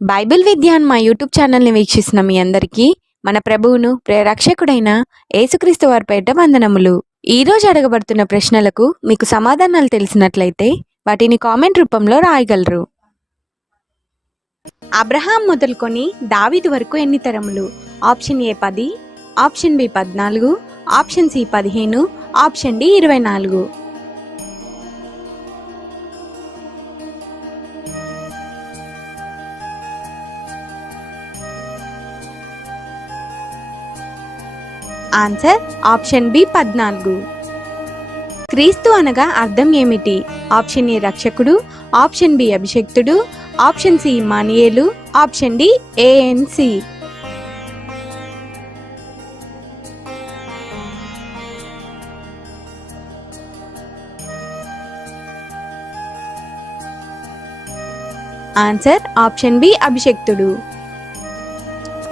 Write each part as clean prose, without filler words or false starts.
బైబిల్ విద్య అని మా యూట్యూబ్ ఛానల్ని వీక్షిస్తున్న మీ అందరికీ మన ప్రభువును ప్రేరక్షకుడైన యేసుక్రీస్తు వారి పేరిట వందనములు. ఈ రోజు అడగబడుతున్న ప్రశ్నలకు మీకు సమాధానాలు తెలిసినట్లయితే వాటిని కామెంట్ రూపంలో రాయగలరు. అబ్రహాం మొదలుకొని దావీదు వరకు ఎన్ని తరములు? Option A 10, option B 14, option C 15, option D 24. Answer option B 14. క్రీస్తు అనగా అర్థం ఏమిటి? ఆప్షన్ ఏ రక్షకుడు, ఆప్షన్ బి అభిషక్తుడు, ఆప్షన్ సి ఇమ్మానుయేలు, option D A and C. Answer option B అభిషక్తుడు.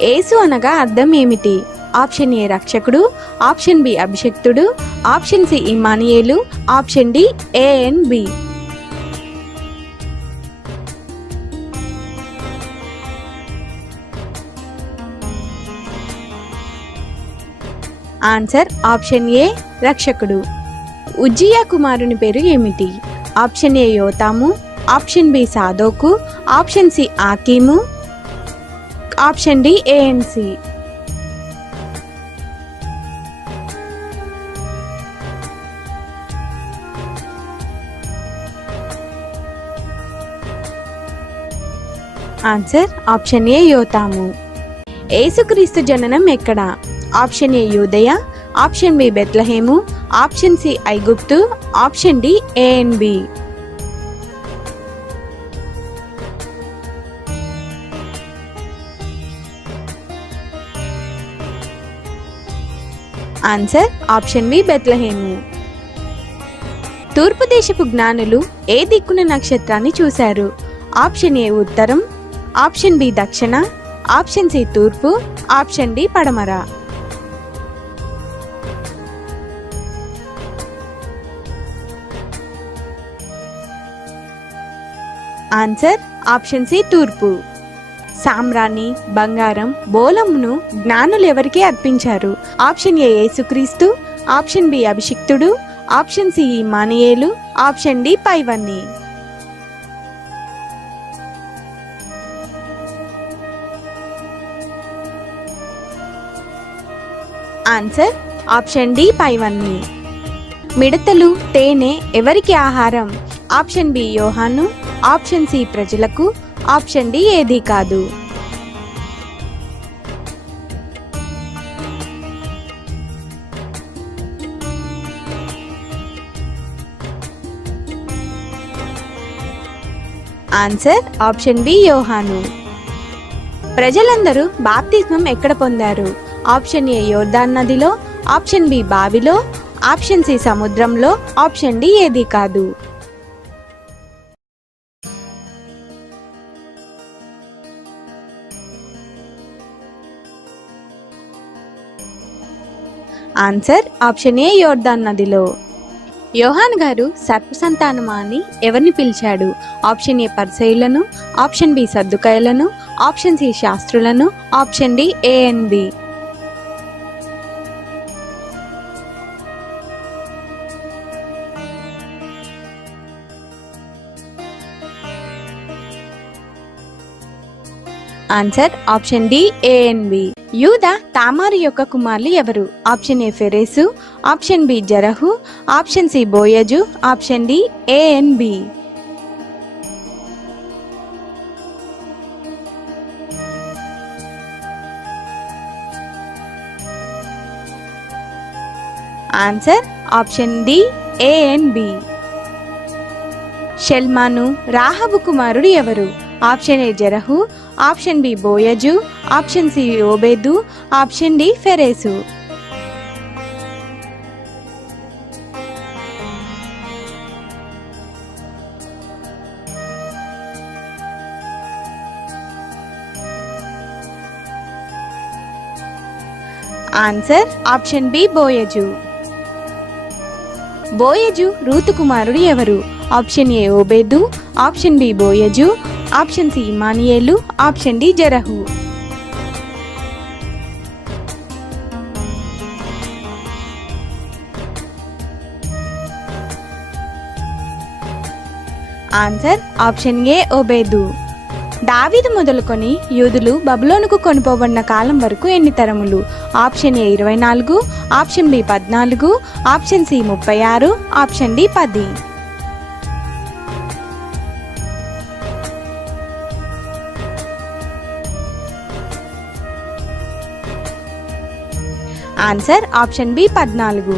యేసు అనగా అర్థం ఏమిటి? ఆప్షన్ ఏ రక్షకుడు, ఆప్షన్ బి అభిషక్తుడు, ఆప్షన్ సి ఇమ్మానుయేలు, option D A and B. Answer option A రక్షకుడు. ఉజ్జియా కుమారుని పేరు ఏమిటి? ఆప్షన్ ఏ యోతాము, ఆప్షన్ బి సాదోకు, ఆప్షన్ సి ఆకీము, option D A and C. Answer option A యోతాము. యేసుక్రీస్తు జననం ఎక్కడ? ఆప్షన్ ఏ యూదయ, ఆప్షన్ బి బెత్లహేము, ఆప్షన్ సి ఐగుప్తు, option D A and B. Answer option B బెత్లహేము. తూర్పు దేశపు జ్ఞానులు ఏ దిక్కున నక్షత్రాన్ని చూశారు? ఆప్షన్ ఏ ఉత్తరం, ఆప్షన్ బి దక్షిణ, ఆప్షన్ సి తూర్పు, ఆప్షన్ డి పడమర. ఆన్సర్ ఆప్షన్ సి తూర్పు. సామ్రాణి, బంగారం, బోలమును జ్ఞానులు ఎవరికి అర్పించారు? ఆప్షన్ ఏ యేసుక్రీస్తు, ఆప్షన్ బి అభిషిక్తుడు, ఆప్షన్ సి ఇమ్మానుయేలు, ఆప్షన్ డి పైవన్నీ. ఆన్సర్ ఆప్షన్ డి పైవన్నీ. మిడతలు, తేనె ఎవరికి ఆహారం? ఆప్షన్ బి యోహాను, ఆప్షన్ సి ప్రజలకు, ఆప్షన్ డి ఏది కాదు. ఆన్సర్ ఆప్షన్ బి యోహాను. ప్రజలందరూ బాప్తిస్మం ఎక్కడ పొందారు? ఆప్షన్ ఏ యోర్దాన్ నదిలో, ఆప్షన్ బి బావిలో, ఆప్షన్ సి సముద్రంలో, ఆప్షన్ డి ఏది కాదు. ఆన్సర్ ఆప్షన్ ఏ యోర్దాన్ నదిలో. యోహాన్ గారు సర్ప సంతానమా అని ఎవరిని పిలిచాడు? ఆప్షన్ ఏ పరిసయ్యులను, ఆప్షన్ బి సద్దుకాయులను, ఆప్షన్ సి శాస్త్రులను, option D A and B. Answer option D A and B. యూదా తామారు యొక్క కుమారులు ఎవరు? ఆప్షన్ ఏ ఫెరేసు, ఆప్షన్ బి జరహు, ఆప్షన్ సి బోయజు, option D A and B. Answer option D A and B. షెల్మాను రాహబు కుమారుడు ఎవరు? ఆప్షన్ ఏ జరహు, ఆప్షన్ బి బోయజు, ఆప్షన్ సి ఓబేదు, ఆప్షన్ డి ఫెరేసు. ఆన్సర్ ఆప్షన్ బి బోయజు. బోయజు రూతు కుమారుడు ఎవరు? ఆప్షన్ ఏ ఓబేదు, ఆప్షన్ బి బోయజు, ఆప్షన్ సి ఇమానియేలు, ఆప్షన్ డి జెరహు. ఆన్సర్ ఆప్షన్ ఏ ఓబేదు. దావీదు మొదలుకొని యూదులు బబులోనుకు కొనిపోబడిన కాలం వరకు ఎన్ని తరములు? Option A 24, option B 14, option C 36, option D 10. Answer option B 14.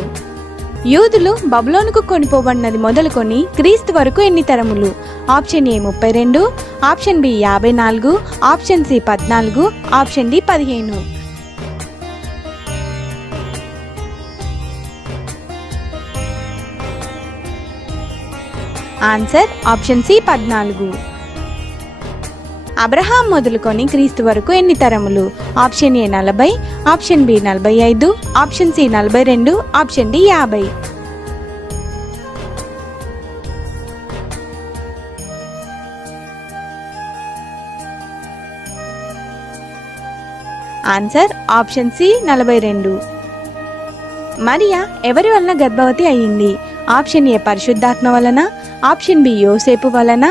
యూదులు బబులోనుకు కొనిపోబడినది మొదలుకొని క్రీస్తు వరకు ఎన్ని తరములు? Option A 32, option B 54, option C 14, option D 15. Answer option C 14. అబ్రహాం మొదలుకొని క్రీస్తు వరకు ఎన్ని తరములు? Option A 40, option B 45, option C 42, option D 50. Answer option C 42. Maria ఎవరి వలన గర్భవతి అయ్యింది? ఆప్షన్ ఏ పరిశుద్ధాత్మ వలన, ఆప్షన్ బి యోసేపు వలన,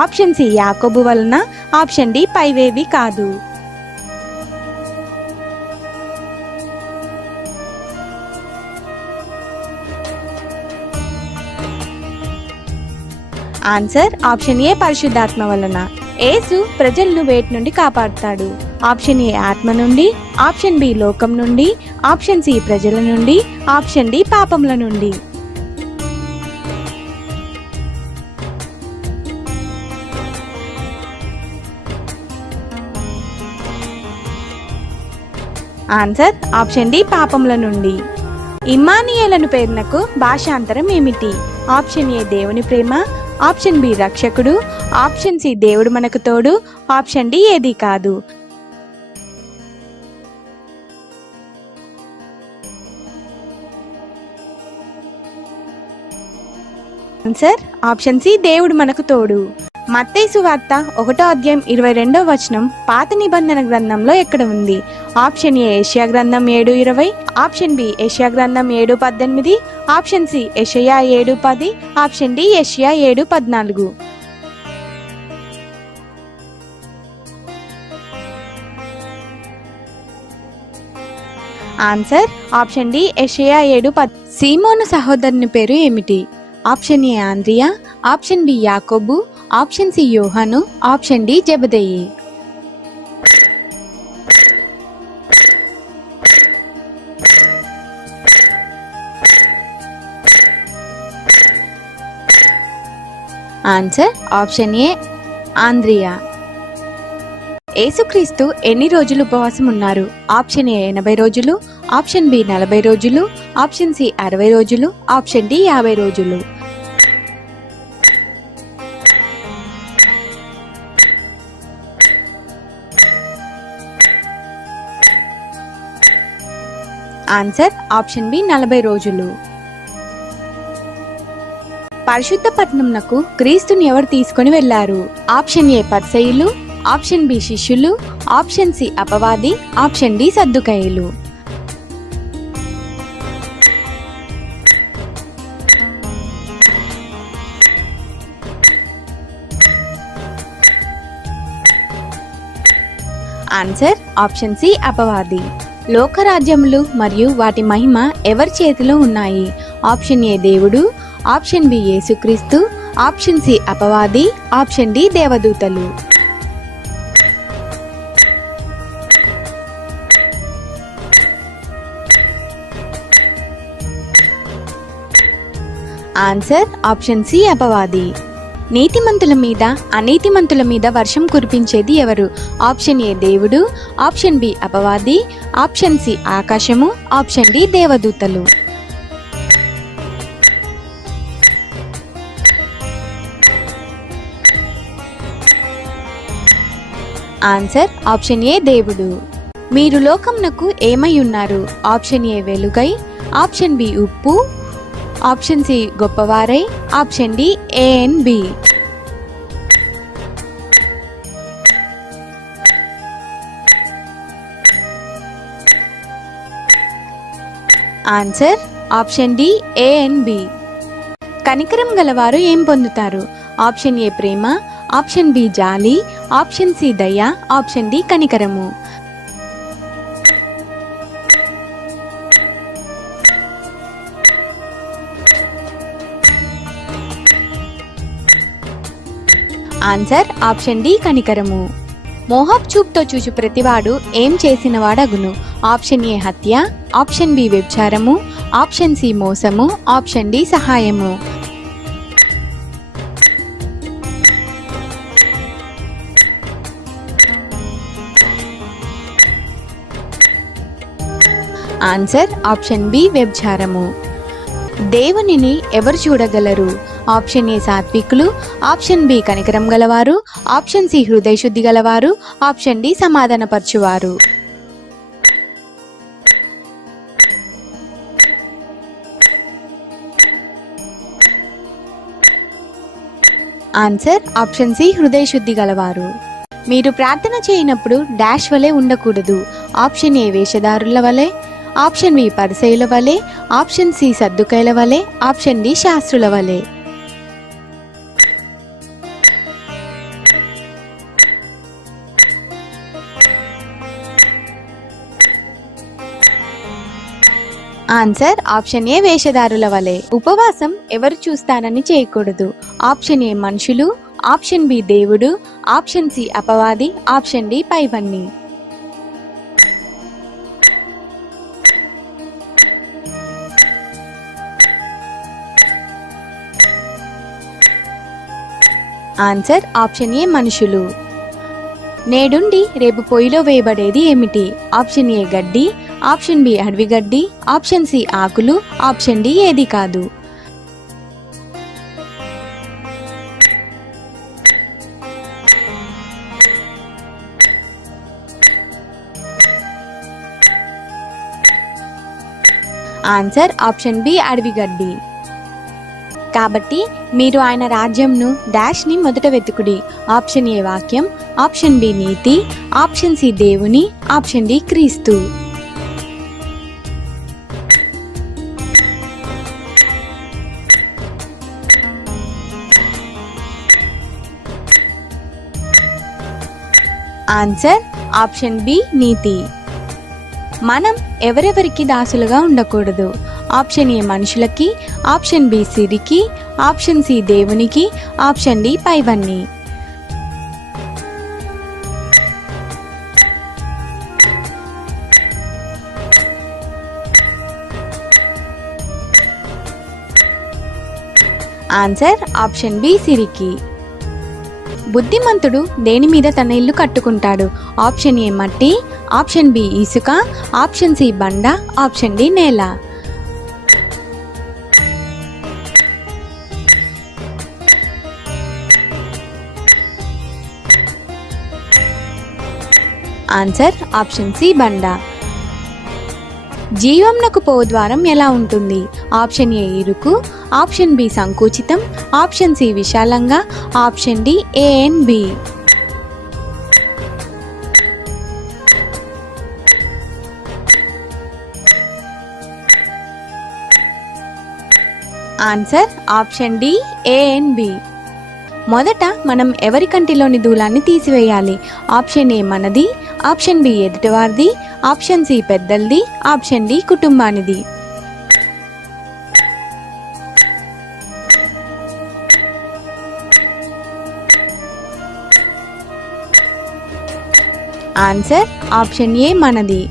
ఆప్షన్ సి యాకోబు వలన, ఆప్షన్ డి పైవేవి కాదు. ఆన్సర్ ఆప్షన్ ఏ పరిశుద్ధాత్మ వలన. యేసు ప్రజలను వేటి నుండి కాపాడుతాడు? ఆప్షన్ ఏ ఆత్మ నుండి, ఆప్షన్ బి లోకం నుండి, ఆప్షన్ సి ప్రజల నుండి, ఆప్షన్ డి పాపముల నుండి. ఆన్సర్ ఆప్షన్ డి పాపముల నుండి. ఇమ్మానియేలను పేరునకు భాషాంతరం ఏమిటి? ఆప్షన్ ఏ దేవుని ప్రేమ, ఆప్షన్ బి రక్షకుడు, ఆప్షన్ సి దేవుడు మనకు తోడు, ఆప్షన్ డి ఏది కాదు. ఆన్సర్ ఆప్షన్ సి దేవుడు మనకు తోడు. మత్తయి సువార్త 1వ అధ్యాయం 22వ వచనం పాత నిబంధన గ్రంథంలో ఎక్కడ ఉంది? ఆప్షన్ ఏ యెషయా గ్రంథం 7:20, ఆప్షన్ బి యెషయా గ్రంథం 7:18, ఆప్షన్ సి యెషయా 7:10, ఆప్షన్ డి యెషయా 7:14. ఆన్సర్ ఆప్షన్ డి యెషయా 7:10. సీమోను సహోదరుని పేరు ఏమిటి? ఆప్షన్ ఏ ఆంద్రియా, ఆప్షన్ బి యాకోబు, ఆప్షన్ సి యోహాను, ఆప్షన్ డి జెబెదయి. ఆన్సర్ ఆప్షన్ ఏ ఆంద్రియా. యేసుక్రీస్తు ఎన్ని రోజులు ఉపవాసం ఉన్నారు? ఆప్షన్ ఏ 80 రోజులు, ఆప్షన్ బి 40 రోజులు, ఆప్షన్ సి 60 రోజులు, ఆప్షన్ డి 50 రోజులు. ఆన్సర్ ఆప్షన్ బి 40 రోజులు. పరిశుద్ధ పట్టణంనకు క్రీస్తుని ఎవరు తీసుకొని వెళ్లారు? ఆప్షన్ ఏ పరిసయ్యులు, ఆప్షన్ బి శిష్యులు, ఆప్షన్ సి అపవాది, ఆప్షన్ డి సద్దుకయ్యులు. ఆన్సర్ ఆప్షన్ సి అపవాది. లోకరాజ్యములు మరియు వాటి మహిమ ఎవరి చేతిలో ఉన్నాయి? ఆప్షన్ ఏ దేవుడు, ఆప్షన్ బి యేసుక్రీస్తు, ఆప్షన్ సి అపవాది, ఆప్షన్ డి దేవదూతలు. ఆన్సర్ ఆప్షన్ సి అపవాది. నీతిమంతుల మీద అనీతిమంతుల మీద వర్షం కురిపించేది ఎవరు? ఆప్షన్ ఏ దేవుడు, ఆప్షన్ బి అపవాది, ఆప్షన్ సి ఆకాశము, ఆప్షన్ డి దేవదూతలు. ఆన్సర్ ఆప్షన్ ఏ దేవుడు. మీరు లోకమునకు ఏమై ఉన్నారు? ఆప్షన్ ఏ వెలుగై, ఆప్షన్ బి ఉప్పు, ఆప్షన్ సి గొప్పవారై, option D A and B. Answer option D A and B. కనికరం గలవారు ఏం పొందుతారు? ఆప్షన్ ఏ ప్రేమ, ఆప్షన్ బి జాలి, ఆప్షన్ సి దయ, ఆప్షన్ డి కనికరము. ఆన్సర్ ఆప్షన్ డి కనికరము. మోహపు చూపుతో చూచు ప్రతివాడు ఏం చేసిన వాడగును? ఆప్షన్ ఏ హత్య, ఆప్షన్ బి వ్యభిచారము, ఆప్షన్ సి మోసము, ఆప్షన్ డి సహాయము. ఆన్సర్ ఆప్షన్ బి వ్యభిచారము. దేవునిని ఎవరు చూడగలరు? ఆప్షన్ ఏ సాత్వికులు, ఆప్షన్ బి కనికరం గలవారు, ఆప్షన్ సి హృదయ శుద్ధి గలవారు, ఆప్షన్ డి సమాధానపరచువారు. ఆన్సర్ ఆప్షన్ సి హృదయ శుద్ధి గలవారు. మీరు ప్రార్థన చేయనప్పుడు డాష్ వలె ఉండకూడదు. ఆప్షన్ ఏ వేషధారుల వలె, ఆప్షన్ బి పరిసయుల వలె, ఆప్షన్ సి సద్దుకైల వలె, ఆప్షన్ డి శాస్త్రుల వలె. ఆన్సర్ ఆప్షన్ ఏ వేషధారుల వలె. ఉపవాసం ఎవరు చూస్తారని చేయకూడదు? ఆప్షన్ ఏ మనుషులు, ఆప్షన్ బి దేవుడు, ఆప్షన్ సి అపవాది, ఆప్షన్ డి పైవన్నీ. ఆన్సర్ ఆప్షన్ ఏ మనుషులు. నేడుండి రేపు పొయ్యిలో వేయబడేది ఏమిటి? ఆప్షన్ ఏ గడ్డి, ఆప్షన్ బి అడవి గడ్డి, ఆప్షన్ సి ఆకులు, ఆప్షన్ డి ఏది కాదు. ఆన్సర్ ఆప్షన్ బి అడవి గడ్డి. కాబట్టి మీరు ఆయన రాజ్యంను డాష్ ని మొదట వెతుకుడి. ఆప్షన్ ఏ వాక్యం, ఆప్షన్ బి నీతి, ఆప్షన్ సి దేవుని, ఆప్షన్ డి క్రీస్తు. ఆన్సర్ ఆప్షన్ బి నీతి. మనం ఎవరెవరికి దాసులుగా ఉండకూడదు? ఆప్షన్ ఏ మనుషులకి, ఆప్షన్ బి సిరికి, ఆప్షన్ సి దేవునికి, ఆప్షన్ డి పైవన్నీ. ఆన్సర్ ఆప్షన్ బి సిరికి. బుద్ధిమంతుడు దేని మీద తన ఇల్లు కట్టుకుంటాడు? ఆప్షన్ ఏ మట్టి, ఆప్షన్ బి ఇసుక, ఆప్షన్ సి బండ, ఆప్షన్ డి నేల. ఆన్సర్ ఆప్షన్ సి బండ. జీవంనకు పోద్వారం ఎలా ఉంటుంది? ఆప్షన్ ఏ ఇరుకు, ఆప్షన్ బి సంకుచితం, ఆప్షన్ సి విశాలంగా, option D A and B. Answer option D A and B. మొదట మనం ఎవరి కంటిలోని దూలాన్ని తీసివేయాలి? ఆప్షన్ ఏ మనది, ఆప్షన్ బి ఎదుటివారిది, ఆప్షన్ సి పెద్దలది, ఆప్షన్ డి కుటుంబానిది. ఆన్సర్ ఆప్షన్ ఏ మనది.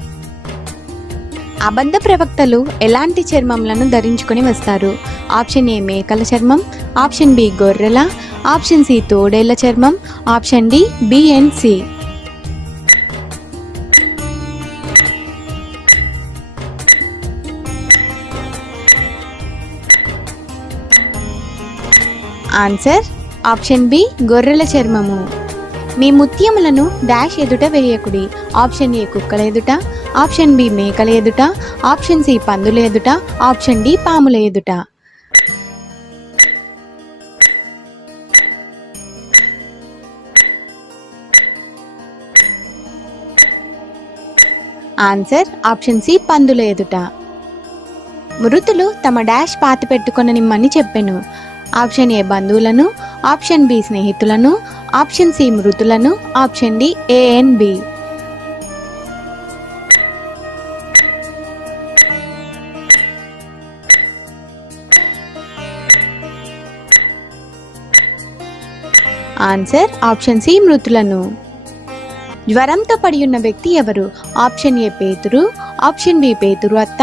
అబద్ధ ప్రవక్తలు ఎలాంటి చర్మంలను ధరించుకొని వస్తారు? ఆప్షన్ ఏ మేకల చర్మం, ఆప్షన్ బి గొర్రెల, ఆప్షన్ సి తోడేళ్ల చర్మం, option D B and C. Answer option B గొర్రెల చర్మము. మీ ముత్యములను డాష్ ఎదుట వేయకుడి. ఆప్షన్ ఏ కుక్కల ఎదుట, ఆప్షన్ బి మేకల ఎదుట, ఆప్షన్ సి పందుల ఎదుట, ఆప్షన్ డి పాముల ఎదుట. ఆన్సర్ ఆప్షన్ సి పందుల ఎదుట. మృతులు తమ డాష్ పాతి పెట్టుకొననిమ్మని చెప్పెను. ఆప్షన్ ఏ బంధువులను, ఆప్షన్ బి స్నేహితులను, ఆప్షన్ సి మృతులను, option D A and B. Answer option C మృతులను. జ్వరంతో పడి ఉన్న వ్యక్తి ఎవరు? ఆప్షన్ ఏ పేతురు, ఆప్షన్ బి పేతురు అత్త,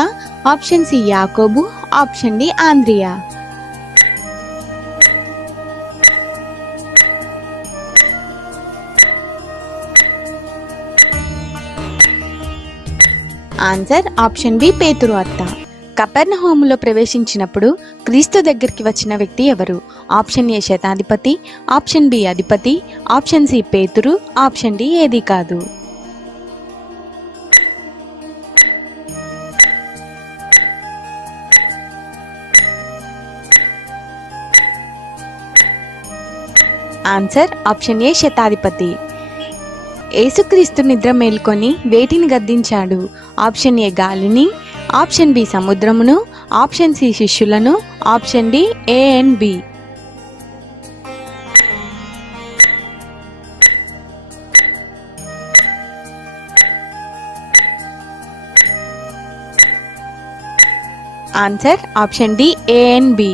ఆప్షన్ సి యాకోబు, ఆప్షన్ డి ఆంద్రియా. ఆన్సర్ ఆప్షన్ బి పేతురు అత్త. కపెర్నహూములో ప్రవేశించినప్పుడు క్రీస్తు దగ్గరికి వచ్చిన వ్యక్తి ఎవరు? ఆప్షన్ ఏ శతాధిపతి, ఆప్షన్ బి అధిపతి, ఆప్షన్ సి పేతురు, ఆప్షన్ డి ఏది కాదు. ఆన్సర్ ఆప్షన్ ఏ శతాధిపతి. యేసుక్రీస్తు నిద్ర మేల్కొని వేటిని గద్దించాడు? ఆప్షన్ ఏ గాలిని, ఆప్షన్ బి సముద్రమును, ఆప్షన్ సి శిష్యులను, option D A and B. Answer option D A and B.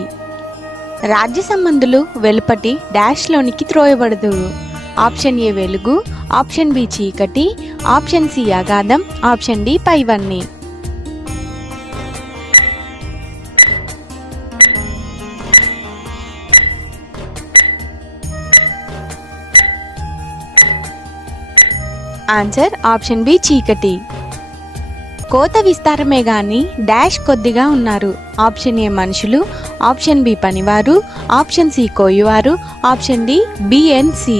రాజ్య సంబంధులు వెలుపటి డాష్లోనికి త్రోయబడదురు. ఆప్షన్ ఏ వెలుగు, ఆప్షన్ బి చీకటి, ఆప్షన్ సి అగాధం, ఆప్షన్ డి పైవన్నీ. ఆన్సర్ ఆప్షన్ బి చీకటి. కోత విస్తారమే గాని డాష్ కొద్దిగా ఉన్నారు. ఆప్షన్ ఏ మనుషులు, ఆప్షన్ బి పనివారు, ఆప్షన్ సి కోయువారు, option D B and C.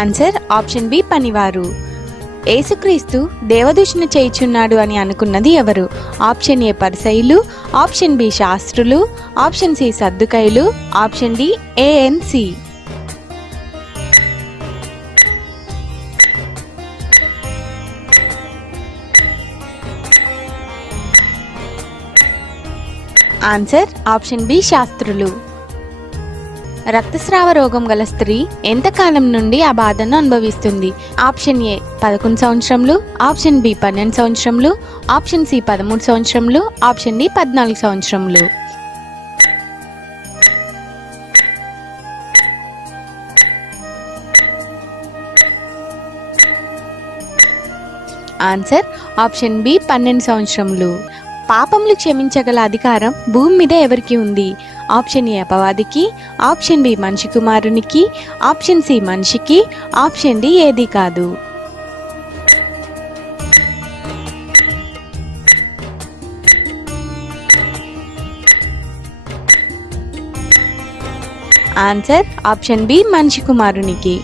Answer option B పనివారు. యేసుక్రీస్తు దేవదూషణ చేయుచున్నాడు అని అనుకున్నది ఎవరు? ఆప్షన్ ఏ పరిసయ్యులు, ఆప్షన్ బి శాస్త్రులు, ఆప్షన్ సి సద్దుకైలు, option D A and C. Answer option B శాస్త్రులు. రక్తస్రావ రోగం గల స్త్రీ ఎంతకాలం నుండి ఆ బాధను అనుభవిస్తుంది? ఆప్షన్ ఏ 11 సంవత్సరములు, ఆప్షన్ బి 12 సంవత్సరములు, ఆప్షన్ సి 13 సంవత్సరములు, ఆప్షన్ డి 14 సంవత్సరములు. ఆన్సర్ ఆప్షన్ బి 12 సంవత్సరములు. పాపములు క్షమించగల అధికారం భూమి మీద ఎవరికి ఉంది? ఆప్షన్ ఏ అపవాదికి, ఆప్షన్ బి మనిషి కుమారునికి, ఆప్షన్ సి మనిషికి, ఆప్షన్ డి ఏది కాదు. ఆన్సర్ ఆప్షన్ బి మనిషి కుమారునికి.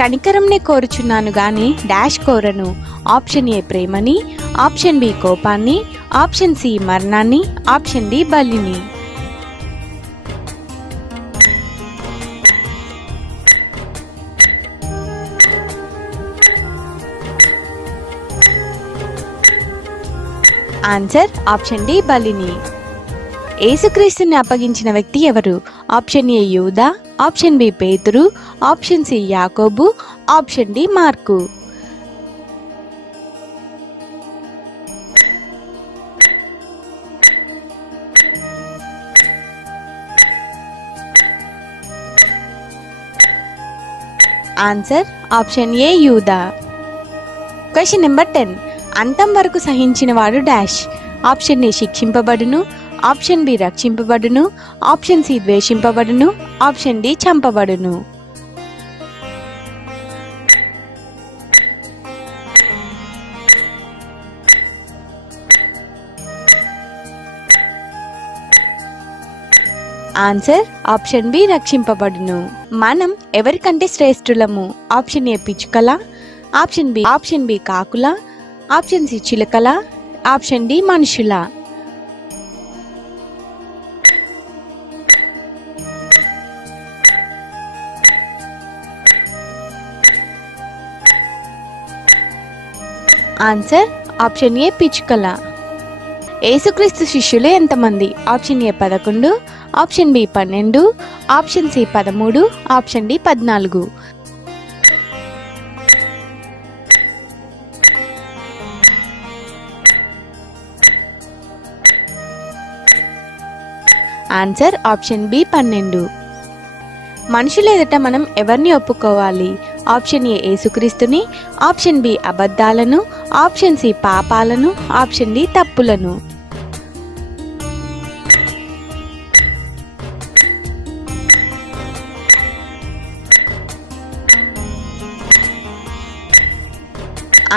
కనికరంనే కోరుచున్నాను గాని డాష్ కోరను. ఆప్షన్ ఏ ప్రేమని, ఆప్షన్ బి కోపాన్ని, ఆప్షన్ సి మరణాన్ని, ఆప్షన్ డి బలిని. ఆన్సర్ ఆప్షన్ డి బలిని. యేసుక్రీస్తుని అప్పగించిన వ్యక్తి ఎవరు? ఆప్షన్ ఏ యూదా, ఆప్షన్ బి పేతురు, ఆప్షన్ సి యాకోబు, ఆప్షన్ డి మార్కు. ఆన్సర్ ఆప్షన్ ఏ యూదా. Question number 10. అంతం వరకు సహించిన వాడు డాష్. ఆప్షన్ ఏ శిక్షింపబడును, ఆప్షన్ బి రక్షింపబడును, ఆప్షన్ సి ద్వేషింపబడును, ఆప్షన్ డి చంపబడును. ఆన్సర్ ఆప్షన్ బి రక్షింపబడును. మనం ఎవరికంటే శ్రేష్ఠులము? ఆప్షన్ ఏ పిచ్చుకల, ఆప్షన్ బి కాకుల, ఆప్షన్ సి చిలుకల, ఆప్షన్ డి మనుషుల. ఆన్సర్ ఆప్షన్ ఏ పిచ్చుకల. యేసుక్రీస్తు శిష్యులు ఎంతమంది? Option A 11, option B 12, option C 13, option D 14. Answer option B 12. మనుషులు ఎదుట మనం ఎవరిని ఒప్పుకోవాలి? ఆప్షన్ ఏ యేసుక్రీస్తుని, ఆప్షన్ బి అబద్ధాలను, ఆప్షన్ సి పాపాలను, ఆప్షన్ డి తప్పులను.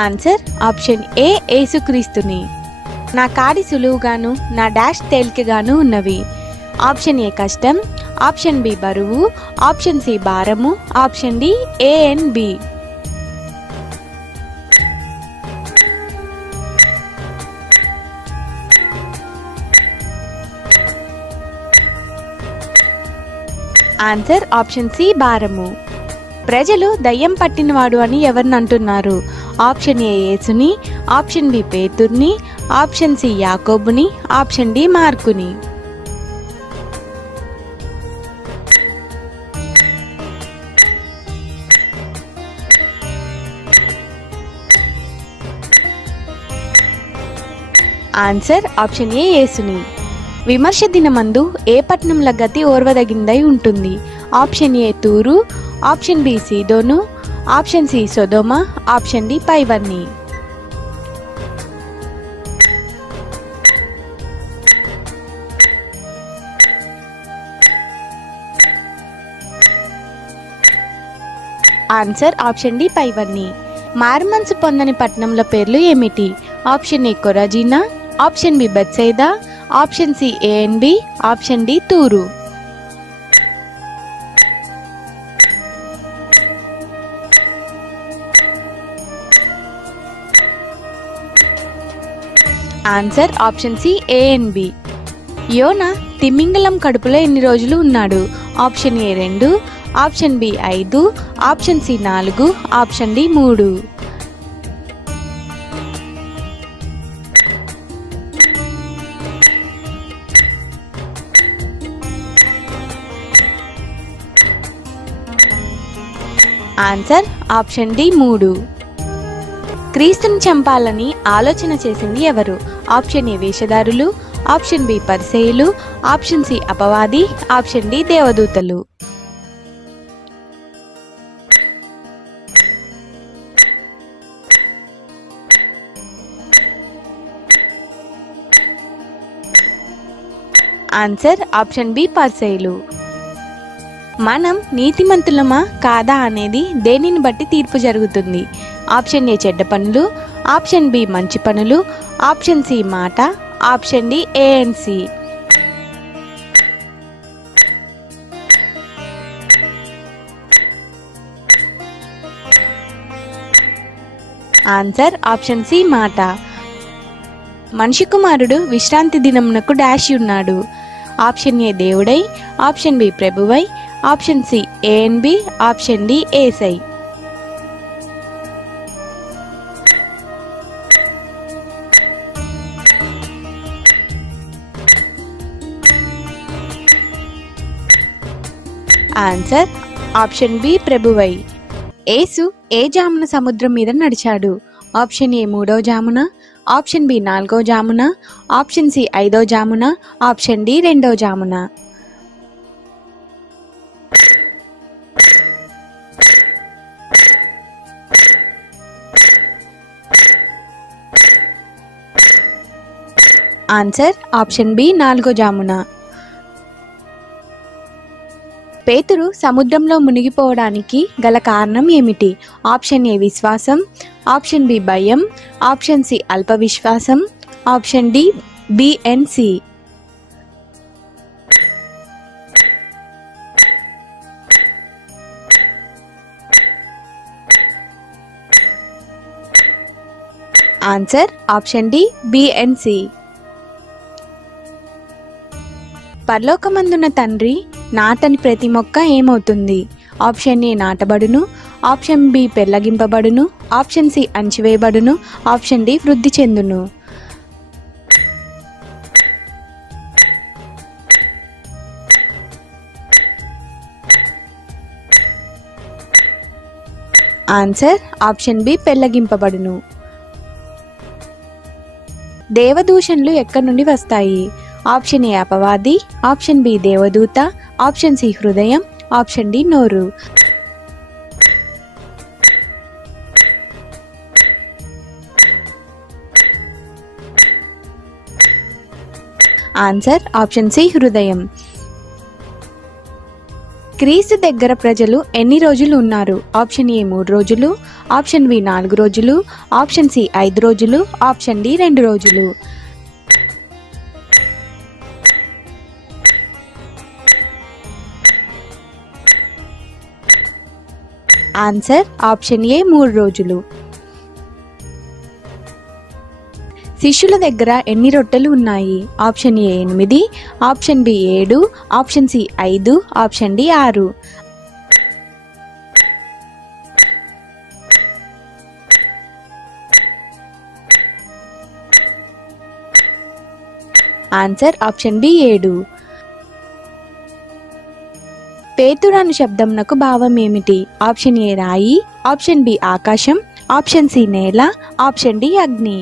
ఆన్సర్ ఆప్షన్ ఏ యేసుక్రీస్తుని. నా కాడి సులువుగాను నా డాష్ తేలికగాను ఉన్నవి. ఆప్షన్ ఏ కష్టం, ఆప్షన్ బి బరువు, ఆప్షన్ సి భారము, option D A and B. Answer option C భారము. ప్రజలు దయ్యం పట్టినవాడు అని ఎవరిని అంటున్నారు? ఆప్షన్ ఏ యేసుని, ఆప్షన్ బి పేతుర్ని, ఆప్షన్ సి యాకోబుని, ఆప్షన్ డి మార్కుని. ఆన్సర్ ఆప్షన్ ఏ యేసుని. విమర్శ దినమందు ఏ పట్టణంల గతి ఓర్వదగిందై ఉంటుంది? ఆప్షన్ ఏ తూరు, ఆప్షన్ బి సీదోను, ఆప్షన్ సి సొదొమ, ఆప్షన్ డి పైవన్నీ. ఆన్సర్ ఆప్షన్ డి పైవన్నీ. మారుమనసు పొందని పట్టణంల పేర్లు ఏమిటి? ఆప్షన్ ఏ కొరాజీనా, ఆప్షన్ బి బెత్సైదా, option C A and B, option D తూరు. Answer option C A and B. యోనా తిమింగలం కడుపులో ఎన్ని రోజులు ఉన్నాడు? Option A 2, option B 5, option C 4, option D 3. Answer option D 3. క్రీస్తుని చంపాలని ఆలోచన చేసింది ఎవరు? ఆప్షన్ ఏ వేషధారులు, ఆప్షన్ బి పరిసయ్యులు, ఆప్షన్ సి అపవాది, ఆప్షన్ డి దేవదూతలు. ఆన్సర్ ఆప్షన్ బి పరిసయ్యులు. మనం నీతిమంతులమా కాదా అనేది దేనిని బట్టి తీర్పు జరుగుతుంది? ఆప్షన్ ఏ చెడ్డ పనులు, ఆప్షన్ బి మంచి పనులు, ఆప్షన్ సి మాట, option D A and C. Answer option C మాట. మనిషి కుమారుడు విశ్రాంతి దినమునకు డాష్ ఉన్నాడు. ఆప్షన్ ఏ దేవుడై, ఆప్షన్ బి ప్రభువై, option C A and B, option D ఏసై. ఆన్సర్ ఆప్షన్ బి ప్రభువై. యేసు ఏ జామున సముద్రం మీద నడిచాడు? ఆప్షన్ ఏ 3వ జామున, ఆప్షన్ బి 4వ జామున, ఆప్షన్ సి 5వ జామున, ఆప్షన్ డి 2వ జామున. ఆన్సర్ ఆప్షన్ బి 4వ జామున. పేతురు సముద్రంలో మునిగిపోవడానికి గల కారణం ఏమిటి? ఆప్షన్ ఏ విశ్వాసం, ఆప్షన్ బి భయం, ఆప్షన్ సి అల్ప విశ్వాసం, option D B and C. Answer option D B and C. పరలోకమందున్న తండ్రి నాటని ప్రతి మొక్క ఏమవుతుంది? ఆప్షన్ ఏ నాటబడును, ఆప్షన్ బి పెళ్లగింపబడును, ఆప్షన్ సి అణచివేయబడును, ఆప్షన్ డి వృద్ధి చెందును. ఆన్సర్ ఆప్షన్ బి పెళ్లగింపబడును. దేవదూషణలు ఎక్కడి నుండి వస్తాయి? ఆప్షన్ ఏ అపవాది, ఆప్షన్ బి దేవదూత, ఆప్షన్ సి హృదయం, ఆప్షన్ డి నోరు. ఆన్సర్ ఆప్షన్ సి హృదయం. క్రీస్తు దగ్గర ప్రజలు ఎన్ని రోజులు ఉన్నారు? ఆప్షన్ ఏ 3 రోజులు, ఆప్షన్ బి 4 రోజులు, ఆప్షన్ సి 5 రోజులు, ఆప్షన్ డి 2 రోజులు. ఆన్సర్ ఆప్షన్ ఏ 3 రోజులు. శిష్యుల దగ్గర ఎన్ని రొట్టెలు ఉన్నాయి? Option A 8, option B 7, option C 5, option D 6. Answer option B 7. పేతురు అను శబ్దంనకు భావం ఏమిటి? ఆప్షన్ ఏ రాయి, ఆప్షన్ బి ఆకాశం, ఆప్షన్ సి నేల, ఆప్షన్ డి అగ్ని.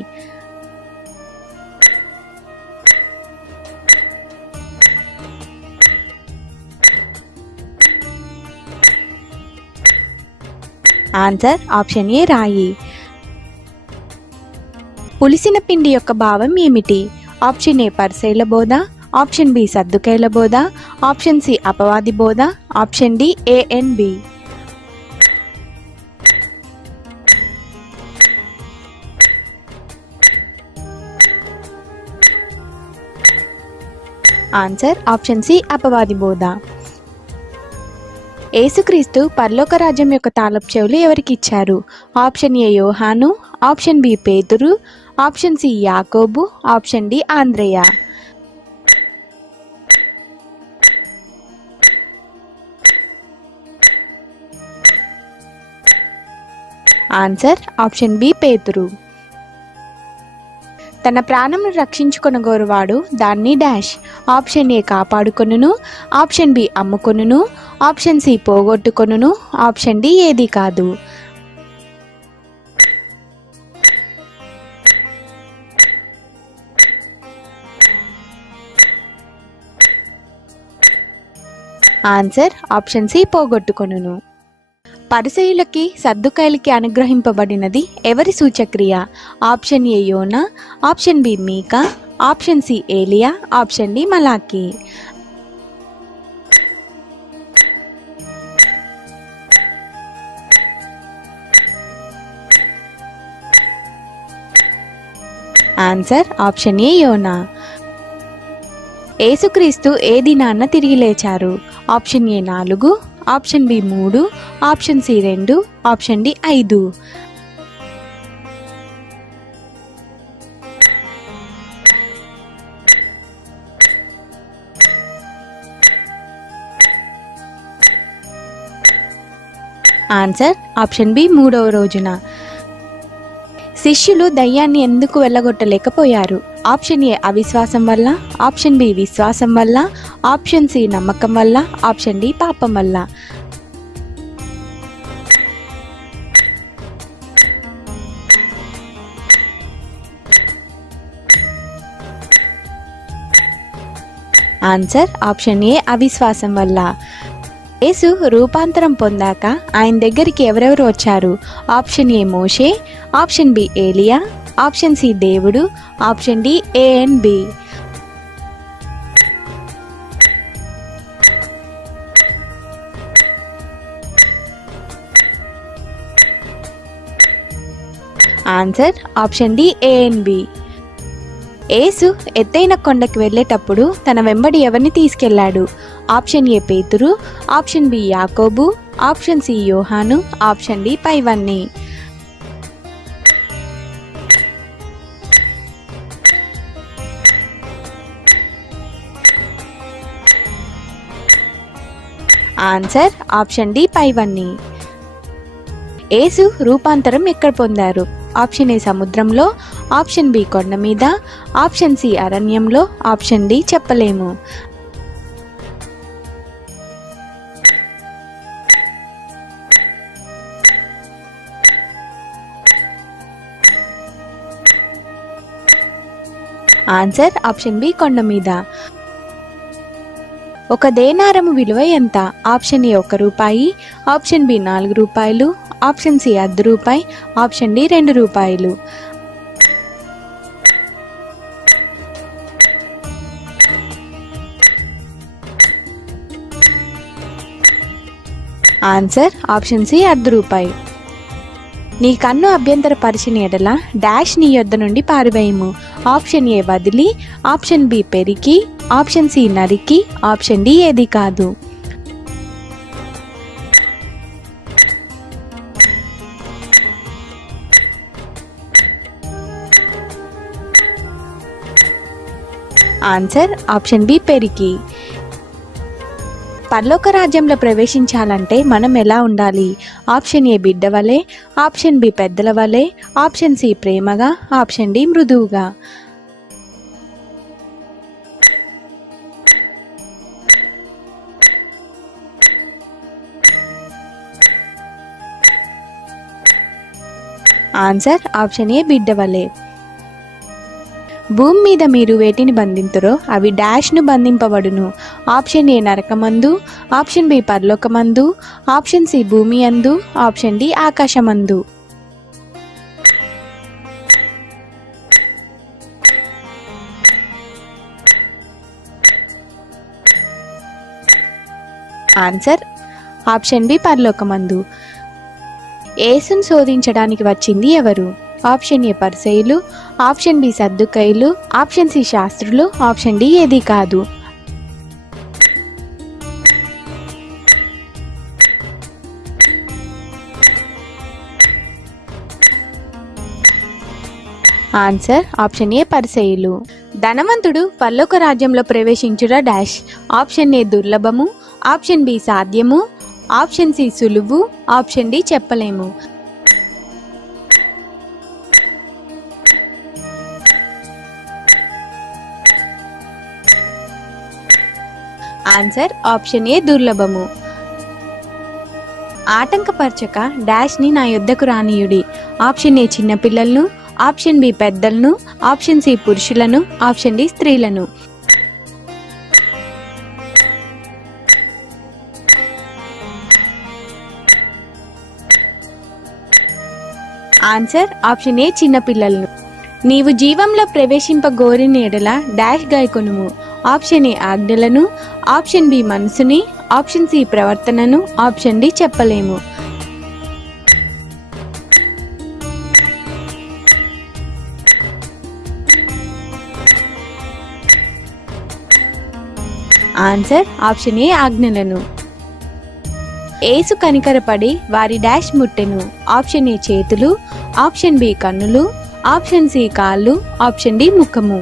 ఆన్సర్ ఆప్షన్ ఏ రాయి. పులిసిన పిండి యొక్క భావం ఏమిటి? ఆప్షన్ ఏ పరిసయ్యుల బోధ, ఆప్షన్ బి సద్దుకైల బోధ, ఆప్షన్ సి అపవాది బోధ, option D ANB. Answer option C అపవాది బోధ. యేసుక్రీస్తు పరలోక రాజ్యం యొక్క తాళపు చెవులు ఎవరికి ఇచ్చారు? ఆప్షన్ ఏ యోహాను, ఆప్షన్ బి పేతురు, ఆప్షన్ సి యాకోబు, ఆప్షన్ డి ఆంద్రేయ. ఆన్సర్ ఆప్షన్ బి పేతురు. తన ప్రాణమును రక్షించుకొనగోరువాడు దాన్ని డాష్. ఆప్షన్ ఏ కాపాడుకొనును, ఆప్షన్ బి అమ్ముకొనును, ఆప్షన్ సి పోగొట్టుకొనును, ఆప్షన్ డి ఏది కాదు. ఆన్సర్ ఆప్షన్ సి పోగొట్టుకొనును. పరిసయ్యులకి సద్దుకైలకి అనుగ్రహింపబడినది ఎవరి సూచక్రియ? ఆప్షన్ ఏ యోనా, ఆప్షన్ బి మీకా, ఆప్షన్ సి ఏలియా, ఆప్షన్ డి మలాకి. ఆన్సర్ ఆప్షన్ ఏ యోనా. యేసుక్రీస్తు ఏ దినాన్న తిరిగి లేచారు? Option A 4, option B 3, option C 2, option D 5. Answer option B 3వ రోజున. శిష్యులు దయ్యాన్ని ఎందుకు వెళ్ళగొట్టలేకపోయారు? ఆప్షన్ ఏ అవిశ్వాసం వల్ల, ఆప్షన్ బి విశ్వాసం వల్ల, ఆప్షన్ సి నమ్మకం వల్ల, ఆప్షన్ డి పాపం వల్ల. ఆన్సర్ ఆప్షన్ ఏ అవిశ్వాసం వల్ల. యేసు రూపాంతరం పొందాక ఆయన దగ్గరికి ఎవరెవరు వచ్చారు? ఆప్షన్ ఏ మోషే, ఆప్షన్ బి ఏలియా, ఆప్షన్ సి దేవుడు, option D ANB. Answer option D ANB. యేసు ఎత్తైన కొండకి వెళ్ళేటప్పుడు తన వెంబడి ఎవరిని తీసుకెళ్లాడు? ఆప్షన్ ఏ పేతురు, ఆప్షన్ బి యాకోబు, ఆప్షన్ సి యోహాను, ఆప్షన్ డి పైవన్నీ. ఆన్సర్ ఆప్షన్ డి పైవన్నీ. యేసు రూపాంతరం ఎక్కడ పొందారు? ఆప్షన్ ఏ సముద్రంలో, ఆప్షన్ బి కొండ మీద, ఆప్షన్ సి అరణ్యంలో, ఆప్షన్ డి చెప్పలేము. ఆన్సర్ ఆప్షన్ బి కొండ మీద. ఒక దేనారము విలువ ఎంత? ఆప్షన్ ఏ 1 రూపాయి, ఆప్షన్ బి 4 రూపాయలు, option C ₹1, option D ₹2. Answer option C ₹1. నీ కన్ను అభ్యంతరపరిచిన ఎడల డాష్ నీ యొద్ద నుండి పారివేయము. ఆప్షన్ ఏ వదిలి, ఆప్షన్ బి పెరికి, ఆప్షన్ సి నరికి, ఆప్షన్ డి ఏది కాదు. ఆన్సర్ ఆప్షన్ బి పెరికి. పరలోక రాజ్యంలో ప్రవేశించాలంటే మనం ఎలా ఉండాలి? ఆప్షన్ ఏ బిడ్డ వలె, ఆప్షన్ బి పెద్దల వలె, ఆప్షన్ సి ప్రేమగా, ఆప్షన్ డి మృదువుగా. ఆన్సర్ ఆప్షన్ ఏ బిడ్డ వలె. భూమి మీద మీరు వేటిని బంధింతురో అవి డాష్ను బంధింపబడును. ఆప్షన్ ఏ నరకమందు, ఆప్షన్ బి పరలోకమందు, ఆప్షన్ సి భూమి అందు, ఆప్షన్ డి ఆకాశమందు. ఆన్సర్ ఆప్షన్ బి పరలోకమందు. యేసును శోధించడానికి వచ్చింది ఎవరు? ఆప్షన్ ఏ పరిసయ్యులు, ఆప్షన్ బి సద్దుకయ్యులు, ఆప్షన్ సి శాస్త్రులు, ఆప్షన్ డి ఏది కాదు. ఆన్సర్ ఆప్షన్ ఏ పరిసయ్యులు. ధనవంతుడు పరలోక రాజ్యంలో ప్రవేశించుట డాష్. ఆప్షన్ ఏ దుర్లభము, ఆప్షన్ బి సాధ్యము, ఆప్షన్ సి సులువు, ఆప్షన్ డి చెప్పలేము. ఆన్సర్ ఆప్షన్ ఏ దుర్లభము. ఆటంకపరచక డాష్ని నా యొద్దకు రానియుడి. ఆప్షన్ ఏ చిన్నపిల్లలను, ఆప్షన్ బి పెద్దలను, ఆప్షన్ సి పురుషులను, ఆప్షన్ డి స్త్రీలను. ఆన్సర్ ఆప్షన్ ఏ చిన్నపిల్లలను. నీవు జీవంలో ప్రవేశింపగోరిన ఎడల డాష్ గాయకొనుము. ఆప్షన్ ఏ ఆజ్ఞలను, ఆప్షన్ బి మనసుని, ఆప్షన్ సి ప్రవర్తనను, ఆప్షన్ డి చెప్పలేము. ఆన్సర్ ఆప్షన్ ఏ ఆజ్ఞలను. యేసు కనికరపడి వారి డాష్ ముట్టెను. ఆప్షన్ ఏ చేతులు, ఆప్షన్ బి కన్నులు, ఆప్షన్ సి కాళ్ళు, ఆప్షన్ డి ముఖము.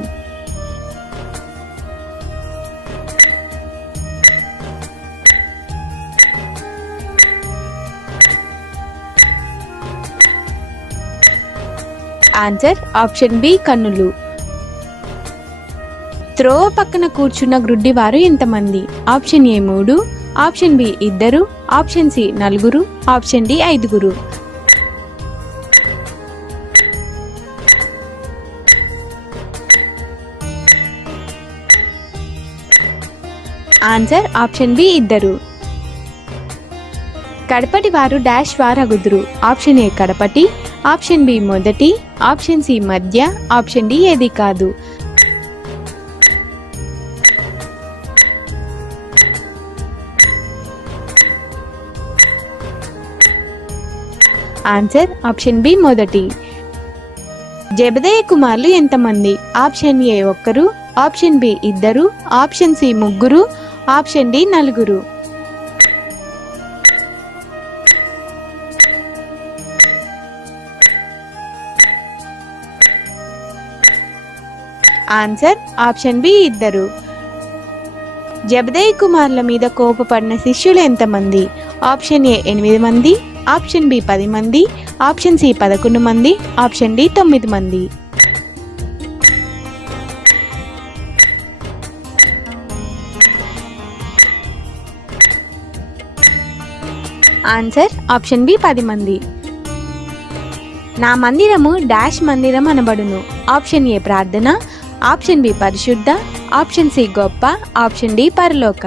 ఆన్సర్ ఆప్షన్ బి కన్నులు. త్రోవ పక్కన కూర్చున్న గ్రుడ్డివారు ఎంతమంది? Option A 3, option B 2, option C 4, option D 5. Answer option B 2. కడపటి వారు డాష్ వారగుదురు. ఆప్షన్ ఏ కడపటి, ఆప్షన్ బి మొదటి, ఆప్షన్ సి మధ్య, ఆప్షన్ డి ఏది కాదు. ఆన్సర్ ఆప్షన్ బి మొదటి. జెబెదయి కుమారులు ఎంతమంది? Option A 1, option B 2, option C 3, option D 4. Answer option B 2. జెబెదయి కుమారుల మీద కోపపడిన శిష్యులు ఎంతమంది? ఆప్షన్ ఏ 8 మంది, ఆప్షన్ బి 10 మంది, ఆప్షన్ సి 11 మంది, ఆప్షన్ డి 9 మంది. ఆన్సర్ ఆప్షన్ బి 10 మంది. నా మందిరము డాష్ మందిరం అనబడును. ఆప్షన్ ఏ ప్రార్థన, ఆప్షన్ బి పరిశుద్ధ, ఆప్షన్ సి గొప్ప, ఆప్షన్ డి పరలోక.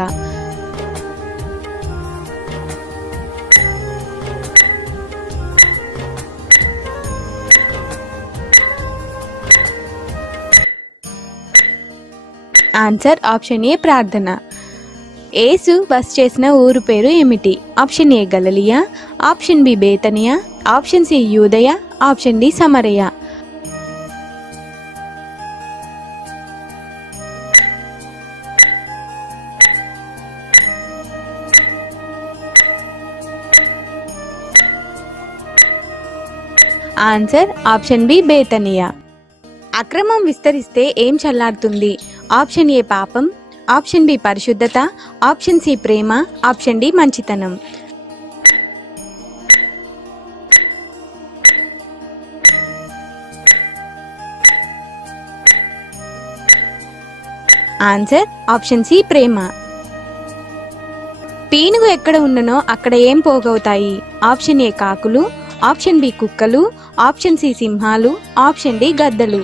ఆన్సర్ ఆప్షన్ ఏ ప్రార్థన. యేసు బస చేసిన ఊరు పేరు ఏమిటి? ఆప్షన్ ఏ గలిలయ, ఆప్షన్ బి బేతనియా, ఆప్షన్ సి యూదయ, ఆప్షన్ డి సమరయ. ఆన్సర్ ఆప్షన్ బి బేతనియా. అక్రమం విస్తరిస్తే ఏం చల్లారుతుంది? ఆప్షన్ ఏ పాపం, ఆప్షన్ బి పరిశుద్ధత, ఆప్షన్ సి ప్రేమ, ఆప్షన్ డి మంచితనం. ఆన్సర్ ఆప్షన్ సి ప్రేమ. పీనుగు ఎక్కడ ఉండనో అక్కడ ఏం పోగవుతాయి? ఆప్షన్ ఏ కాకులు, ఆప్షన్ బి కుక్కలు, ఆప్షన్ సి సింహాలు, ఆప్షన్ డి గద్దలు.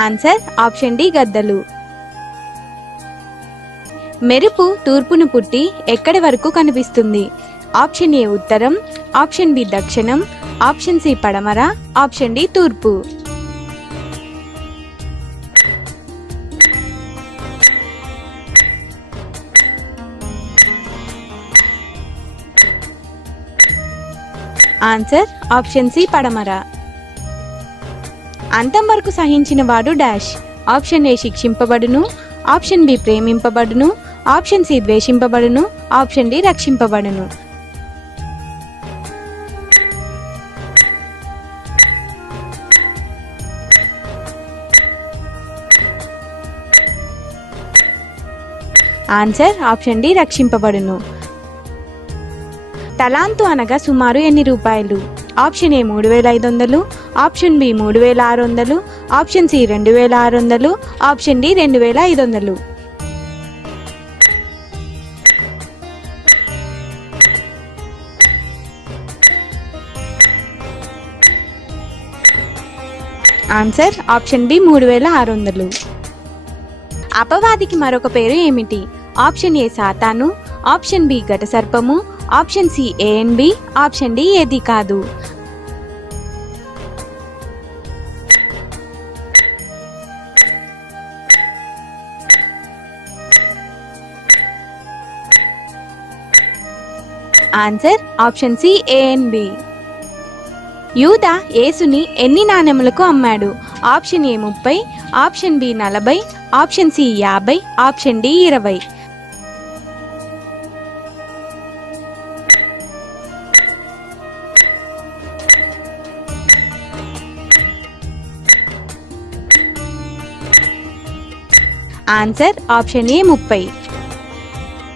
ఆన్సర్ ఆప్షన్ డి గద్దలు. మెరుపు తూర్పును పుట్టి ఎక్కడి వరకు కనిపిస్తుంది? ఆప్షన్ ఏ ఉత్తరం, ఆప్షన్ బి దక్షిణం, ఆప్షన్ సి పడమర, ఆప్షన్ డి తూర్పు. ఆన్సర్ ఆప్షన్ సి పడమర. అంతం వరకు సహించిన వాడు డాష్. ఆప్షన్ ఏ శిక్షింపబడును, ఆప్షన్ బి ప్రేమింపబడును, ఆప్షన్ సి ద్వేషింపబడును, ఆప్షన్ డి రక్షింపబడును. ఆన్సర్ ఆప్షన్ డి రక్షింపబడును. తలాంతు అనగా సుమారు ఎన్ని రూపాయలు? Option A 3500, option B 3600, option C 2600, option D 2500. Answer option B 3600. అపవాదికి మరొక పేరు ఏమిటి? ఆప్షన్ ఏ సాతాను, ఆప్షన్ బి ఘట సర్పము, option C A and B, option D ఏది కాదు. Answer option C A and B. యూదా యేసుని ఎన్ని నాణెములకు అమ్మాడు? Option A 30, option B 40, option C 50, option D 20. Answer option A 30.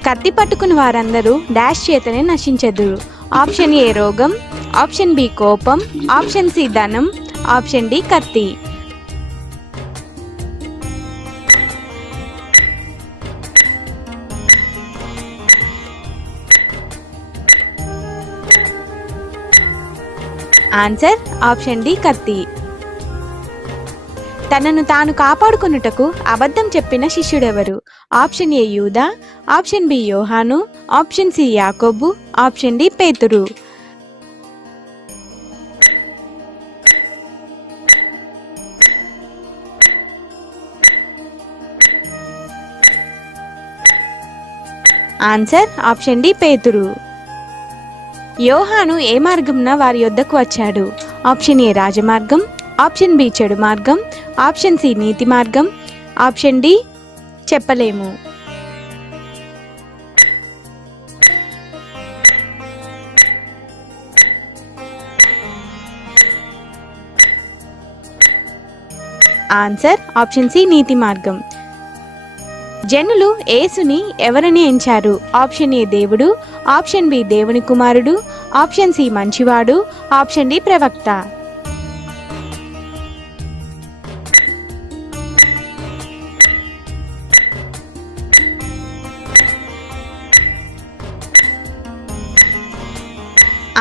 కత్తి పట్టుకుని వారందరూ డాష్ చేతనే నశించెదరు. ఆప్షన్ ఏ రోగం, ఆప్షన్ బి కోపం, ఆప్షన్ సి ధనం, ఆప్షన్ డి కత్తి. ఆన్సర్ ఆప్షన్ డి కత్తి. తనను తాను కాపాడుకొనుటకు అబద్ధం చెప్పిన శిష్యుడెవరు? ఆప్షన్ ఏ యూదా, ఆప్షన్ బి యోహాను, ఆప్షన్ సి యాకోబు, ఆప్షన్ డి పేతురు. ఆన్సర్ ఆప్షన్ డి పేతురు. యోహాను ఏ మార్గంన వారి యొద్దకు వచ్చాడు? ఆప్షన్ ఏ రాజమార్గం, ఆప్షన్ బి చెడు మార్గం, ఆప్షన్ సి నీతి మార్గం, ఆప్షన్ డి చెప్పలేము. ఆన్సర్ ఆప్షన్ సి నీతి మార్గం. జనులు యేసుని ఎవరని ఎంచారు? ఆప్షన్ ఏ దేవుడు, ఆప్షన్ బి దేవుని కుమారుడు, ఆప్షన్ సి మంచివాడు, ఆప్షన్ డి ప్రవక్త.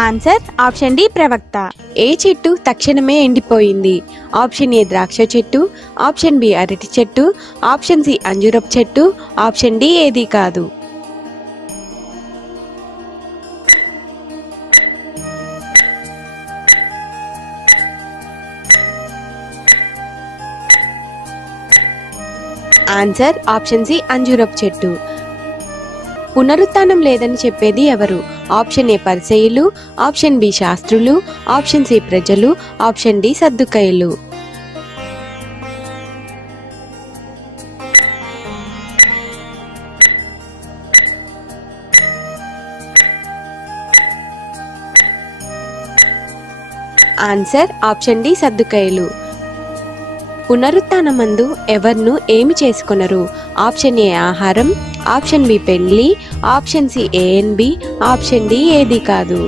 ఆన్సర్ ఆప్షన్ డి ప్రవక్త. ఏ చెట్టు తక్షణమే ఎండిపోయింది? ఆప్షన్ ఏ ద్రాక్ష చెట్టు, ఆప్షన్ బి అరటి చెట్టు, ఆప్షన్ సి అంజూరపు చెట్టు, ఆప్షన్ డి ఏది కాదు. ఆన్సర్ ఆప్షన్ సి అంజూరపు చెట్టు. పునరుత్థానం లేదని చెప్పేది ఎవరు? ఆప్షన్ ఏ పరిసయ్యులు, ఆప్షన్ బి శాస్త్రులు, ఆప్షన్ సి ప్రజలు, ఆప్షన్ డి సద్దుకయ్యులు. ఆన్సర్ ఆప్షన్ డి సద్దుకయ్యులు. పునరుత్థానమందు ఎవర్ను ఏమి చేసుకొనరు? ఆప్షన్ ఏ ఆహారం, ఆప్షన్ బి పెండ్లి, option C A&B, option D ఏది కాదు.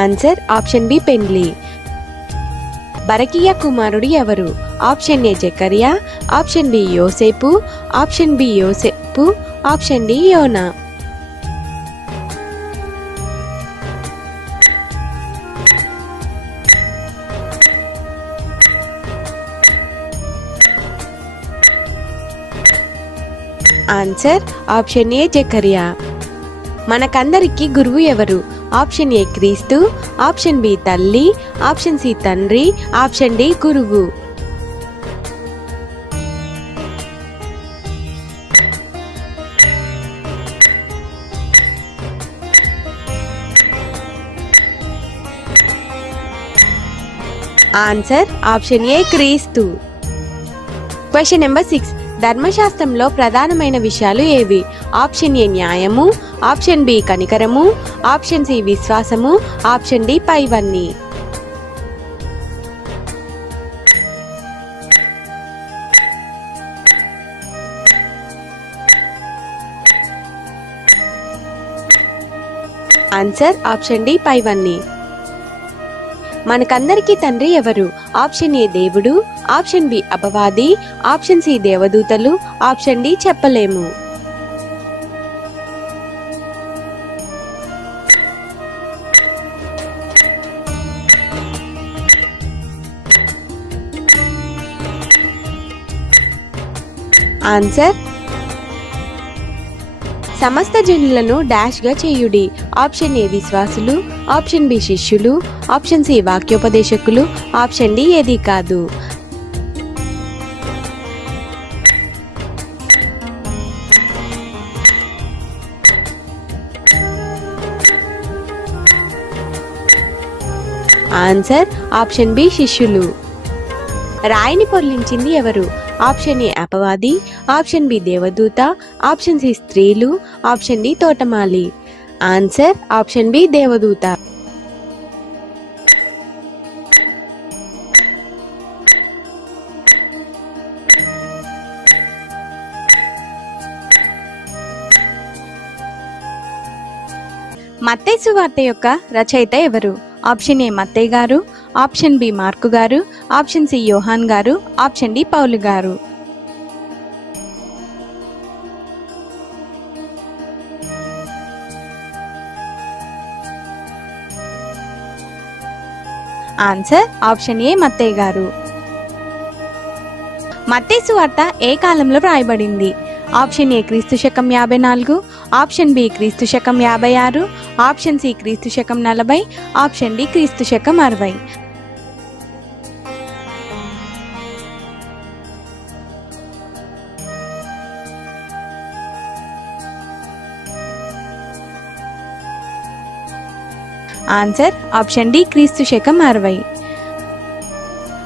ఆన్సర్ ఆప్షన్ బి పెండ్లి. బరకియ కుమారుడు ఎవరు? ఆప్షన్ ఏ జకరియా, ఆప్షన్ బి యోసేపు, ఆప్షన్ బి యోసేపు, ఆప్షన్ డి యోనా. ఆన్సర్ ఆప్షన్ ఏ జకరియా. మనకందరికి గురువు ఎవరు? ఆప్షన్ ఏ క్రీస్తు, ఆప్షన్ బి తల్లి, ఆప్షన్ సి తండ్రి, ఆప్షన్ డి గురువు. ఆన్సర్ ఆప్షన్ ఏ క్రీస్తు. Question number 6. ధర్మశాస్త్రంలో ప్రధానమైన విషయాలు ఏవి? ఆప్షన్ ఏ న్యాయము, ఆప్షన్ బి కనికరము, ఆప్షన్ సి విశ్వాసము, ఆప్షన్ డి పైవన్నీ. ఆన్సర్ ఆప్షన్ డి పైవన్నీ. మనకందరికీ తండ్రి ఎవరు? ఆప్షన్ ఏ దేవుడు, ఆప్షన్ బి అపవాది, ఆప్షన్ సి దేవదూతలు, ఆప్షన్ డి చెప్పలేము. ఆన్సర్ సమస్త జనులను డాష్ గా చేయుడి. ఆప్షన్ ఏ విశ్వాసులు, ఆప్షన్ బి శిష్యులు, ఆప్షన్ సి వాక్యోపదేశకులు, ఆప్షన్ డి ఏది కాదు. ఆన్సర్ ఆప్షన్ బి శిష్యులు. రాయిని పొర్లించింది ఎవరు? ఆప్షన్ ఏ అపవాది, ఆప్షన్ బి దేవదూత, ఆప్షన్ సి స్త్రీలు, ఆప్షన్ డి తోటమాలి. ఆన్సర్ ఆప్షన్ బి దేవదూత. మత్తయి సువార్త యొక్క రచయిత ఎవరు? ఆప్షన్ ఏ మత్తయి గారు, ఆప్షన్ బి మార్కు గారు, ఆప్షన్ సి యోహాన్ గారు, ఆప్షన్ డి పౌలు గారు. ఆన్సర్ ఆప్షన్ ఏ మత్తయి గారు. మత్తయి సువార్త ఏ కాలంలో రాయబడింది? ఆప్షన్ ఏ క్రీస్తు శకం 54, ఆప్షన్ బి క్రీస్తు శకం 56, ఆప్షన్ సి క్రీస్తు శకం 40, ఆప్షన్ డి క్రీస్తు శకం 60. ఆన్సర్ ఆప్షన్ డి క్రీస్తు శకం 60.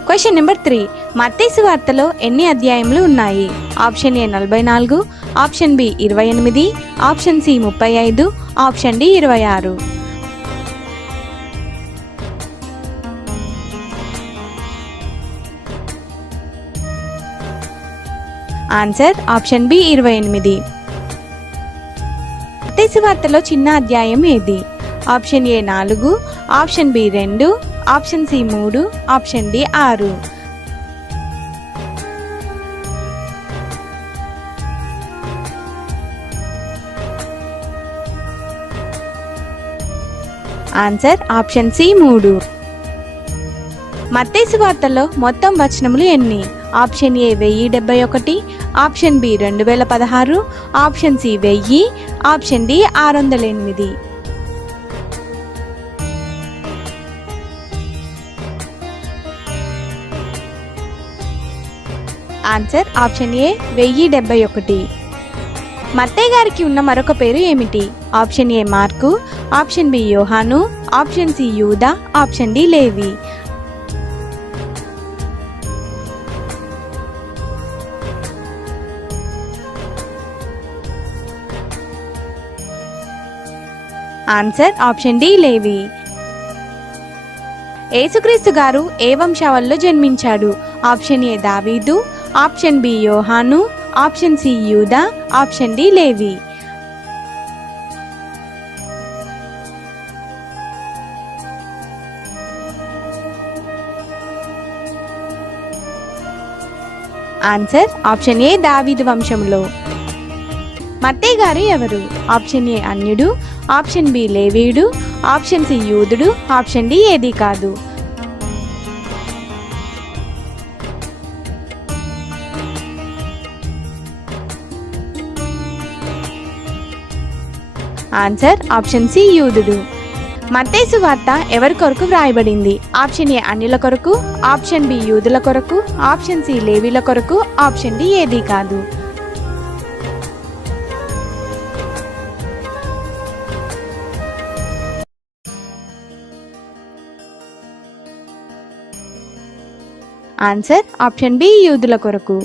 Question number 3. మత్తయి సువార్తలో ఎన్ని అధ్యాయములు ఉన్నాయి? Option A 44, option B 28, option C 35, option D 26. Answer option B 28. మత్తయి సువార్తలో చిన్న అధ్యాయం ఏది? Option A 4, option B 2, option C 3, option D 6. Answer option C 3. మత్తయి సువార్తలో మొత్తం వచనములు ఎన్ని? Option A 1071, option B 2016, option C 1000, option D 608. Answer option A 1071. మత్తయి గారికి ఉన్న మరొక పేరు ఏమిటి? ఆప్షన్ ఏ మార్కు, ఆప్షన్ బి యోహాను, ఆప్షన్ సి యూదా, ఆప్షన్ డి లేవి. ఆన్సర్ ఆప్షన్ డి లేవి. యేసుక్రీస్తు గారు ఏ వంశావళిలో జన్మించాడు? ఆప్షన్ ఏ దావీదు, ఆప్షన్ బి యోహాను, ఆప్షన్ సి యూదా, ఆప్షన్ డి లేవి. ఆన్సర్ ఆప్షన్ ఏ దావీదు వంశంలో. మత్తయి గారు ఎవరు? ఆప్షన్ ఏ అన్యుడు, ఆప్షన్ బి లేవీయుడు, ఆప్షన్ సి యూదుడు, ఆప్షన్ డి ఏది కాదు. ఆన్సర్ ఆప్షన్ సి యూదుడు. మత్తయి సువార్త ఎవరి కొరకు వ్రాయబడింది? ఆప్షన్ ఏ అన్యుల కొరకు, ఆప్షన్ బి యూదుల కొరకు, ఆప్షన్ సి లేవీల కొరకు, ఆప్షన్ డి ఏది కాదు. ఆన్సర్ ఆప్షన్ బి యూదుల కొరకు.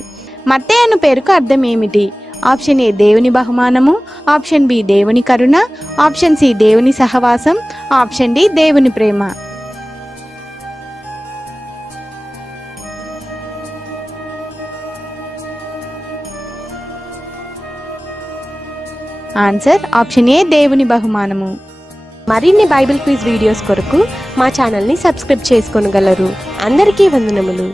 మత్తయి అను పేరుకు అర్థం ఏమిటి? ఆప్షన్ ఏ దేవుని బహుమానము, ఆప్షన్ బి దేవుని కరుణ, ఆప్షన్ సి దేవుని సహవాసం, ఆప్షన్ డి దేవుని ప్రేమ. ఆన్సర్ ఆప్షన్ ఏ దేవుని బహుమానము. మరిన్ని బైబిల్ క్విజ్ వీడియోస్ కొరకు మా ఛానల్ని సబ్స్క్రైబ్ చేసుకోగలరు. అందరికీ వందనములు.